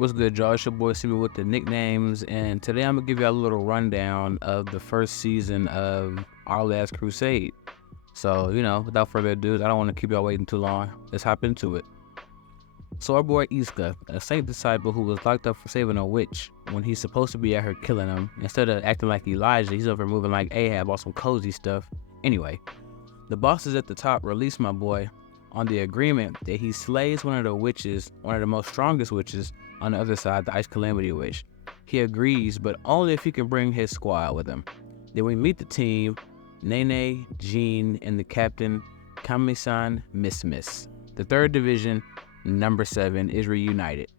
What's good, y'all? It's your boy See Me with the nicknames, and today I'm gonna give you a little rundown of the first season of Our Last Crusade. So, without further ado, I don't want to keep y'all waiting too long. Let's hop into it. So our boy Iska, a saint disciple who was locked up for saving a witch when he's supposed to be at her killing him, instead of acting like Elijah, he's over moving like Ahab on some cozy stuff. Anyway, the bosses at the top released my boy on the agreement that he slays one of the most strongest witches on the other side, the Ice Calamity Witch. He agrees, but only if he can bring his squad with him. Then we meet the team, Nene, Jean, and the captain, Kami-san Miss. The 3rd Division, number 7, is reunited.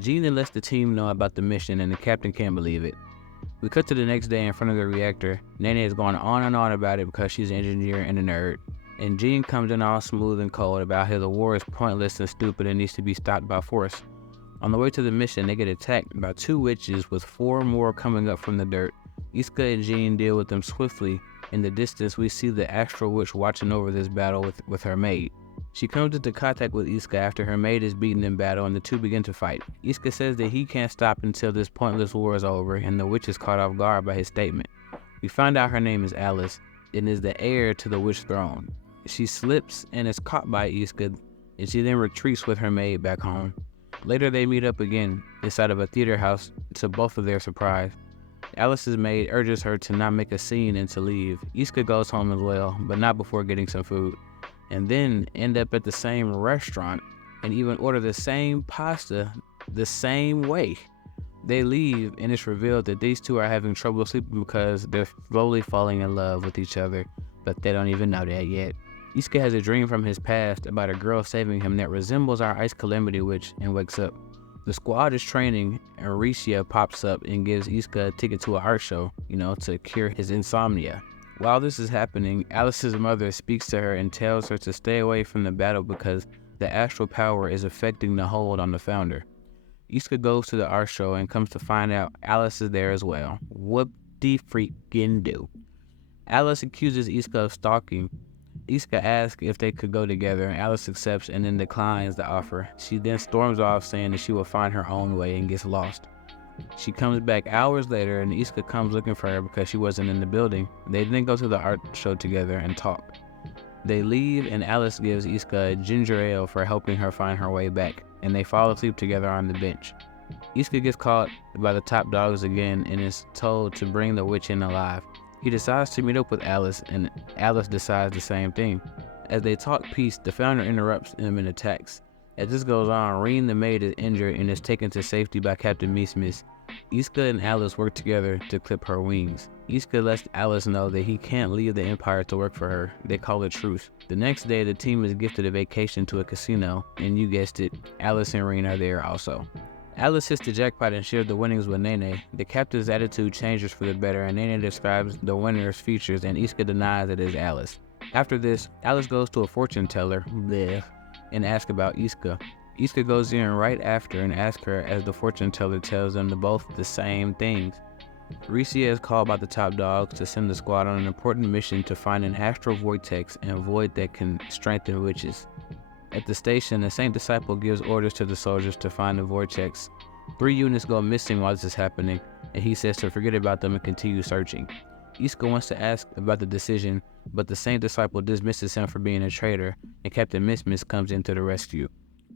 Jean then lets the team know about the mission, and the captain can't believe it. We cut to the next day in front of the reactor. Nene is going on and on about it because she's an engineer and a nerd. And Jean comes in all smooth and cold about how the war is pointless and stupid and needs to be stopped by force. On the way to the mission, they get attacked by 2 witches with 4 more coming up from the dirt. Iska and Jean deal with them swiftly. In the distance, we see the astral witch watching over this battle with her maid. She comes into contact with Iska after her maid is beaten in battle, and the two begin to fight. Iska says that he can't stop until this pointless war is over, and the witch is caught off guard by his statement. We find out her name is Alice and is the heir to the witch throne. She slips and is caught by Iska, and she then retreats with her maid back home. Later they meet up again inside of a theater house, to both of their surprise. Alice's maid urges her to not make a scene and to leave. Iska goes home as well, but not before getting some food, and then end up at the same restaurant and even order the same pasta the same way. They leave, and it's revealed that these two are having trouble sleeping because they're slowly falling in love with each other, but they don't even know that yet. Iska has a dream from his past about a girl saving him that resembles our Ice Calamity Witch and wakes up. The squad is training, and Ricia pops up and gives Iska a ticket to an art show, to cure his insomnia. While this is happening, Alice's mother speaks to her and tells her to stay away from the battle because the astral power is affecting the hold on the founder. Iska goes to the art show and comes to find out Alice is there as well. Whoop-de-freaking-do. Alice accuses Iska of stalking. Iska asks if they could go together, and Alice accepts and then declines the offer. She then storms off saying that she will find her own way and gets lost. She comes back hours later, and Iska comes looking for her because she wasn't in the building. They then go to the art show together and talk. They leave, and Alice gives Iska a ginger ale for helping her find her way back, and they fall asleep together on the bench. Iska gets caught by the top dogs again and is told to bring the witch in alive. He decides to meet up with Alice, and Alice decides the same thing. As they talk peace, the founder interrupts them and attacks. As this goes on, Reen the maid is injured and is taken to safety by Captain Miss. Iska and Alice work together to clip her wings. Iska lets Alice know that he can't leave the Empire to work for her. They call it truce. The next day, the team is gifted a vacation to a casino, and you guessed it, Alice and Reen are there also. Alice hits the jackpot and shares the winnings with Nene. The captain's attitude changes for the better, and Nene describes the winner's features, and Iska denies it is Alice. After this, Alice goes to a fortune teller and asks about Iska. Iska goes in right after and asks her, as the fortune teller tells them both the same things. Ricia is called by the top dogs to send the squad on an important mission to find an astral vortex and void that can strengthen witches. At the station, the Saint Disciple gives orders to the soldiers to find the vortex. 3 units go missing while this is happening, and he says to forget about them and continue searching. Iska wants to ask about the decision, but the Saint Disciple dismisses him for being a traitor, and Captain Miss comes in to the rescue.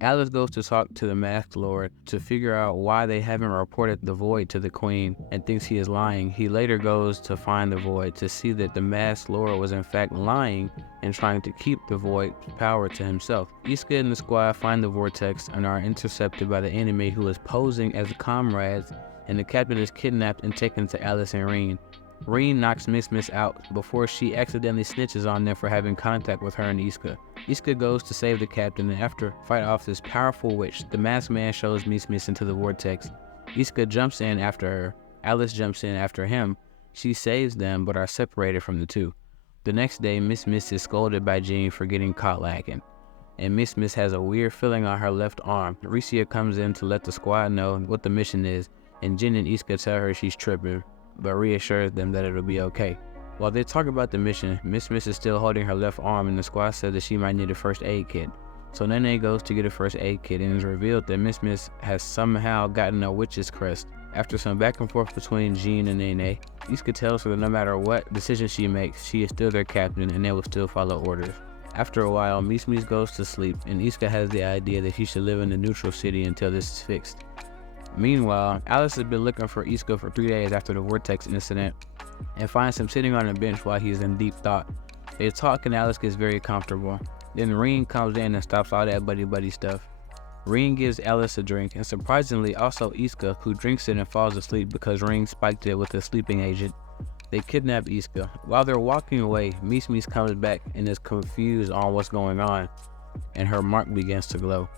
Alice goes to talk to the Masked Lord to figure out why they haven't reported the Void to the Queen and thinks he is lying. He later goes to find the Void to see that the Masked Lord was in fact lying and trying to keep the Void's power to himself. Iska and the squad find the vortex and are intercepted by the enemy, who is posing as comrades, and the captain is kidnapped and taken to Alice and Reen. Reen knocks Miss out before she accidentally snitches on them for having contact with her and Iska. Iska goes to save the captain, and after fight off this powerful witch, the masked man shows Miss into the vortex. Iska jumps in after her. Alice jumps in after him. She saves them, but are separated from the two. The next day, Miss is scolded by Jean for getting caught lacking, and Miss has a weird feeling on her left arm. Ricia comes in to let the squad know what the mission is, and Jean and Iska tell her she's tripping, but reassures them that it'll be okay. While they talk about the mission, Miss is still holding her left arm, and the squad says that she might need a first aid kit. So Nene goes to get a first aid kit and is revealed that Miss has somehow gotten a witch's crest. After some back and forth between Jean and Nene, Iska tells her that no matter what decision she makes, she is still their captain and they will still follow orders. After a while, Miss goes to sleep and Iska has the idea that he should live in the neutral city until this is fixed. Meanwhile, Alice has been looking for Iska for 3 days after the vortex incident and finds him sitting on a bench while he is in deep thought. They talk and Alice gets very comfortable. Then Reen comes in and stops all that buddy stuff. Reen gives Alice a drink, and surprisingly also Iska, who drinks it and falls asleep because Reen spiked it with a sleeping agent. They kidnap Iska. While they're walking away, Miss comes back and is confused on what's going on, and her mark begins to glow.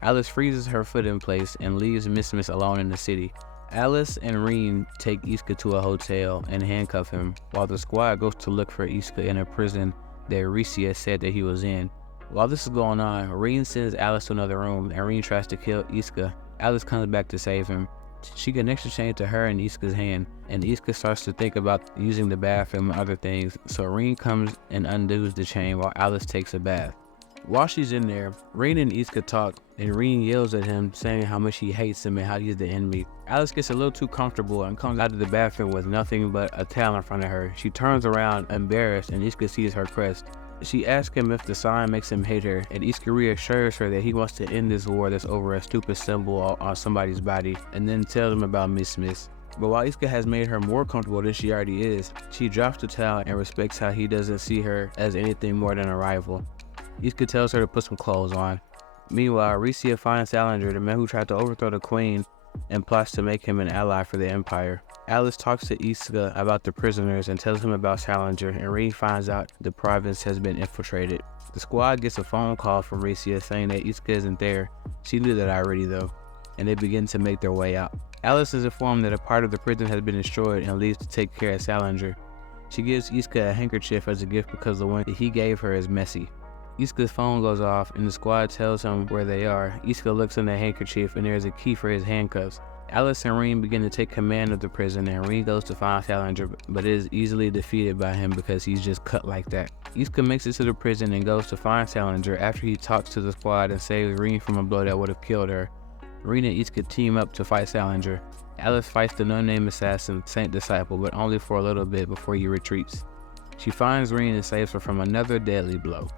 Alice freezes her foot in place and leaves Miss alone in the city. Alice and Reen take Iska to a hotel and handcuff him, while the squad goes to look for Iska in a prison that Ricia said that he was in. While this is going on, Reen sends Alice to another room and Reen tries to kill Iska. Alice comes back to save him. She connects the chain to her and Iska's hand, and Iska starts to think about using the bathroom and other things, so Reen comes and undoes the chain while Alice takes a bath. While she's in there, Reen and Iska talk, and Reen yells at him, saying how much he hates him and how he's the enemy. Alice gets a little too comfortable and comes out of the bathroom with nothing but a towel in front of her. She turns around, embarrassed, and Iska sees her crest. She asks him if the sign makes him hate her, and Iska reassures her that he wants to end this war that's over a stupid symbol on somebody's body, and then tells him about Miss. But while Iska has made her more comfortable than she already is, she drops the towel and respects how he doesn't see her as anything more than a rival. Iska tells her to put some clothes on. Meanwhile, Ricia finds Salinger, the man who tried to overthrow the queen, and plots to make him an ally for the Empire. Alice talks to Iska about the prisoners and tells him about Salinger, and Reen finds out the province has been infiltrated. The squad gets a phone call from Ricia saying that Iska isn't there. She knew that already though, and they begin to make their way out. Alice is informed that a part of the prison has been destroyed and leaves to take care of Salinger. She gives Iska a handkerchief as a gift because the one that he gave her is messy. Iska's phone goes off and the squad tells him where they are. Iska looks in the handkerchief and there's a key for his handcuffs. Alice and Reen begin to take command of the prison and Reen goes to find Salinger, but is easily defeated by him because he's just cut like that. Iska makes it to the prison and goes to find Salinger after he talks to the squad and saves Reen from a blow that would have killed her. Reen and Iska team up to fight Salinger. Alice fights the no-name assassin, Saint Disciple, but only for a little bit before he retreats. She finds Reen and saves her from another deadly blow.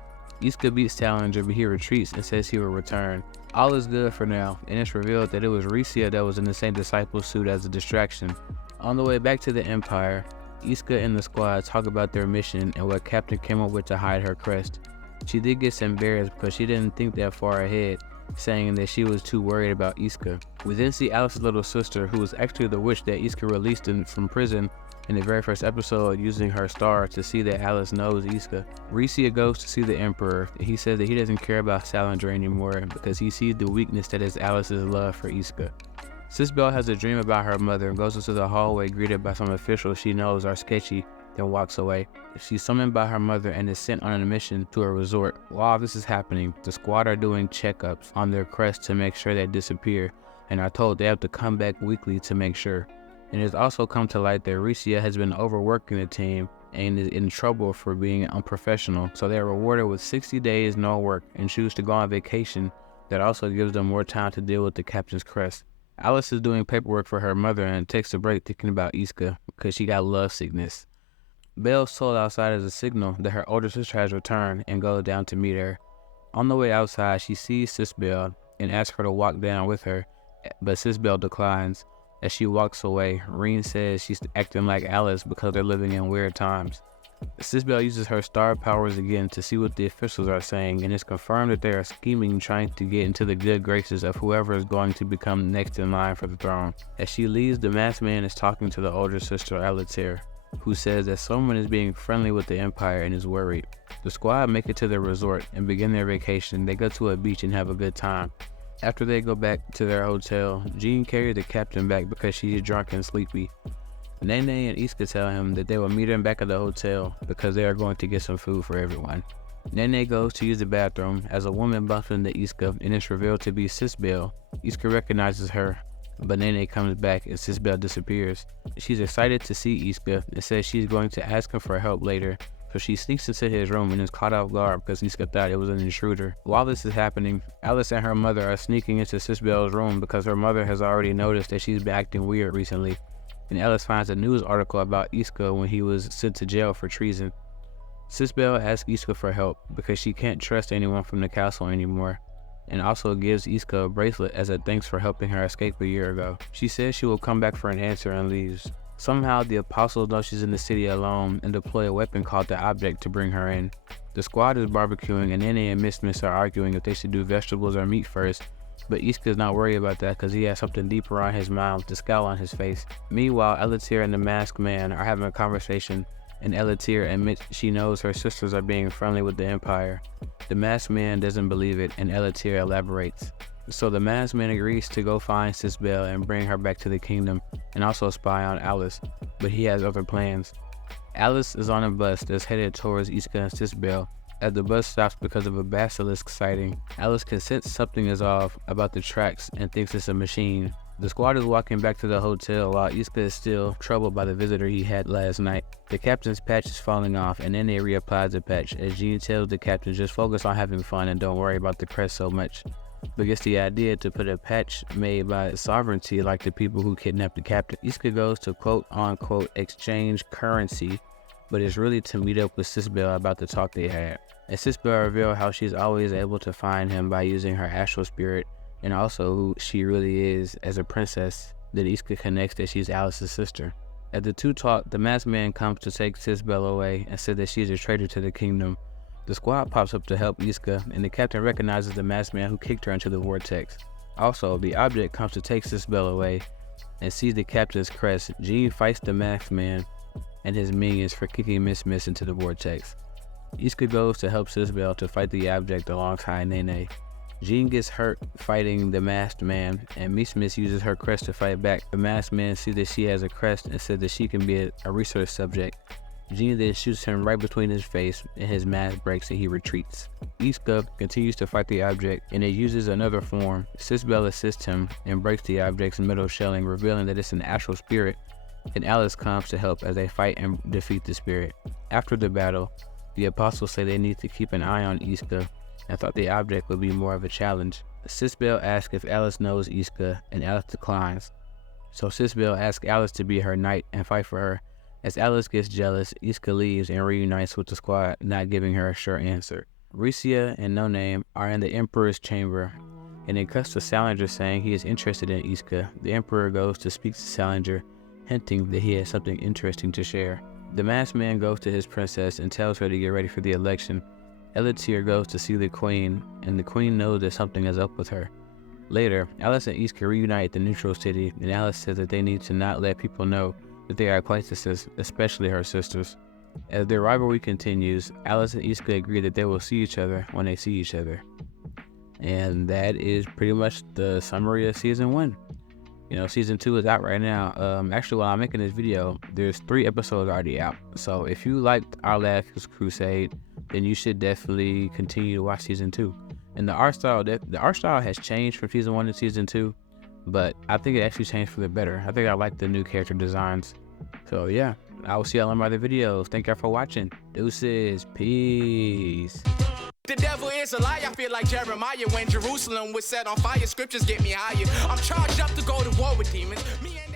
Iska beats Salinger, but he retreats and says he will return. All is good for now, and it's revealed that it was Ricia that was in the Saint Disciple suit as a distraction. On the way back to the Empire, Iska and the squad talk about their mission and what Captain came up with to hide her crest. She did get embarrassed because she didn't think that far ahead, saying that she was too worried about Iska. We then see Alice's little sister, who was actually the witch that Iska released from prison in the very first episode, using her star to see that Alice knows Iska. Ricia goes to see the Emperor, and he says that he doesn't care about Salinger anymore because he sees the weakness that is Alice's love for Iska. Sisbel has a dream about her mother and goes into the hallway greeted by some officials she knows are sketchy, then walks away. She's summoned by her mother and is sent on a mission to a resort. While this is happening, the squad are doing checkups on their crest to make sure they disappear, and are told they have to come back weekly to make sure. And it has also come to light that Ricia has been overworking the team and is in trouble for being unprofessional, so they are rewarded with 60 days no work and choose to go on vacation. That also gives them more time to deal with the captain's crest. Alice is doing paperwork for her mother and takes a break thinking about Iska because she got love sickness. Belle's told outside as a signal that her older sister has returned and goes down to meet her. On the way outside, she sees Sisbel and asks her to walk down with her, but Sisbel declines. As she walks away, Reen says she's acting like Alice because they're living in weird times. Sisbel uses her star powers again to see what the officials are saying, and it's confirmed that they are scheming, trying to get into the good graces of whoever is going to become next in line for the throne. As she leaves, the masked man is talking to the older sister, Alatir, who says that someone is being friendly with the Empire and is worried. The squad make it to their resort and begin their vacation. They go to a beach and have a good time. After they go back to their hotel, Jean carries the captain back because she is drunk and sleepy. Nene and Iska tell him that they will meet him back at the hotel because they are going to get some food for everyone. Nene goes to use the bathroom as a woman bumps into Iska and is revealed to be Sisbel. Iska recognizes her, but Nene comes back and Sisbel disappears. She's excited to see Iska and says she's going to ask him for help later, So she sneaks into his room and is caught off guard because Iska thought it was an intruder. While this is happening, Alice and her mother are sneaking into Sisbel's room because her mother has already noticed that she's been acting weird recently. And Alice finds a news article about Iska when he was sent to jail for treason. Sisbel asks Iska for help because she can't trust anyone from the castle anymore, and also gives Iska a bracelet as a thanks for helping her escape a year ago. She says she will come back for an answer and leaves. Somehow the apostles know she's in the city alone and deploy a weapon called the Object to bring her in. The squad is barbecuing and Nene and Miss are arguing if they should do vegetables or meat first, but Iska's not worried about that because he has something deeper on his mind with the scowl on his face. Meanwhile, Elatir and the masked man are having a conversation, and Elatir admits she knows her sisters are being friendly with the Empire. The masked man doesn't believe it, and Elatir elaborates. So the masked man agrees to go find Sisbel and bring her back to the kingdom, and also spy on Alice, but he has other plans. Alice is on a bus that's headed towards Iska and Sisbel. As the bus stops because of a basilisk sighting, Alice can sense something is off about the tracks and thinks it's a machine. The squad is walking back to the hotel while Iska is still troubled by the visitor he had last night. The captain's patch is falling off, and then they reapplies the patch as Jean tells the captain just focus on having fun and don't worry about the crest so much. But gets the idea to put a patch made by sovereignty like the people who kidnapped the captain. Iska goes to quote-unquote exchange currency, but it's really to meet up with Sisbel about the talk they had. And Sisbel reveals how she's always able to find him by using her astral spirit, and also who she really is as a princess. That Iska connects that she's Alice's sister. As the two talk, the masked man comes to take Sisbel away and said that she's a traitor to the kingdom. The squad pops up to help Iska, and the captain recognizes the masked man who kicked her into the vortex. Also, the Object comes to take Sisbel away and sees the captain's crest. Jean fights the masked man and his minions for kicking Miss into the vortex. Iska goes to help Sisbel to fight the Object alongside Nene. Jean gets hurt fighting the masked man, and Miss uses her crest to fight back. The masked man sees that she has a crest and says that she can be a research subject. Jean then shoots him right between his face, and his mask breaks and he retreats. Iska continues to fight the Object, and it uses another form. Sisbel assists him and breaks the Object's metal shelling, revealing that it's an astral spirit, and Alice comes to help as they fight and defeat the spirit. After the battle, the apostles say they need to keep an eye on Iska and thought the Object would be more of a challenge. Sisbel asks if Alice knows Iska, and Alice declines. So Sisbel asks Alice to be her knight and fight for her. As Alice gets jealous, Iska leaves and reunites with the squad, not giving her a sure answer. Ricia and No Name are in the Emperor's chamber, and it cuts to Salinger saying he is interested in Iska. The Emperor goes to speak to Salinger, hinting that he has something interesting to share. The masked man goes to his princess and tells her to get ready for the election. Elatir goes to see the queen, and the queen knows that something is up with her. Later, Alice and Iska reunite at the neutral city, and Alice says that they need to not let people know that they are acquaintances, especially her sisters. As their rivalry continues, Alice and Iska agree that they will see each other when they see each other. And that is pretty much the summary of season 1. You know, season 2 is out right now. Actually, while I'm making this video, there's 3 episodes already out. So if you liked our last Crusade, then you should definitely continue to watch season 2. And the art style has changed from season 1 to season 2, but I think it actually changed for the better. I think I like the new character designs. So yeah, I will see y'all in my other videos. Thank y'all for watching. Deuces. Peace. The devil is a lie. I feel like Jeremiah when Jerusalem was set on fire. Scriptures get me higher. I'm charged up to go to war with demons. Me and